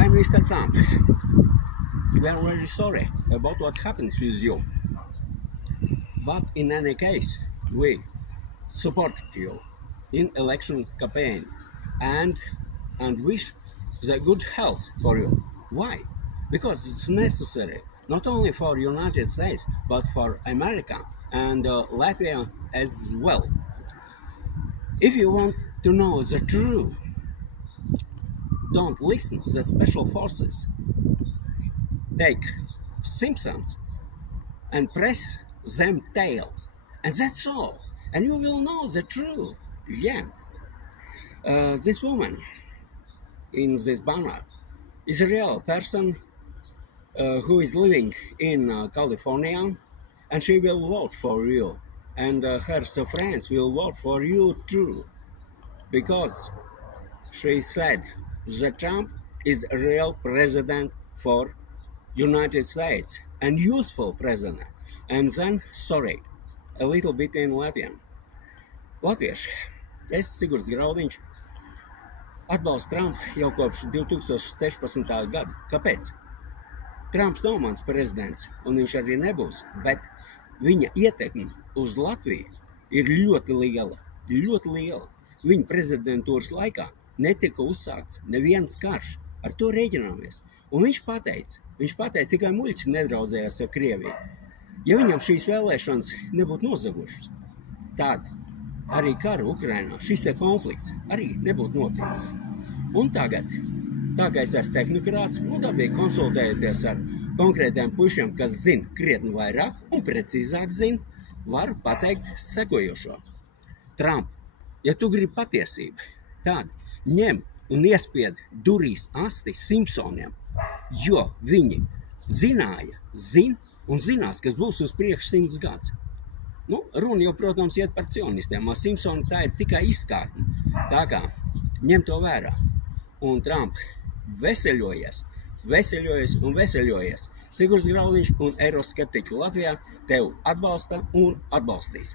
Hi, Mr. Trump. We are very sorry about what happens with you. But in any case, we support you in election campaign and wish the good health for you. Why? Because it's necessary not only for United States but for America and Latvia as well. If you want to know the truth, don't listen to the special forces. Take Simpsons and press them tails, and that's all. And you will know the truth. Yeah. This woman in this banner is a real person who is living in California, and she will vote for you. And her friends will vote for you too, because she said that Trump is a real president for United States and useful president. And then, sorry, a little bit in Latvian. Latvieši, es Sigurds Graudiņš, atbalstu Trumpu jau kopš 2016. gada. Kāpēc? Trumps nav mans prezidents, un viņš arī nebūs, bet viņa ietekme uz Latviju ir ļoti liela, ļoti liela. Viņa prezidentūras laikā netika uzsākts neviens karš, ar to rēķināmies. Un viņš pateica, tikai muļķis nedraudzējās ar Krieviju. Ja viņam šīs vēlēšanas nebūtu nozagušas, tad arī karu Ukrainā šis te konflikts arī nebūtu noticis. Un tagad, tā kā es esmu tehnokrāts, dabīgi konsultējoties ar konkrētiem pušiem, kas zina krietni vairāk un precīzāk zina, varu pateikt sekojošo. Trump, ja tu gribi patiesību, tad ņem un iespied durīs asti Simpsoniem, jo viņi zināja, zina un zinās, kas būs uz priekšu 100 gadus. Nu, runa jau, protams, iet par cionistiem. Simpsoni tā ir tikai izkārtne. Tā kā ņem to vērā. Un Trump veseļojies un veseļojies. Sigurds Graudiņš un eiroskeptiķi Latvijā tev atbalsta un atbalstīs.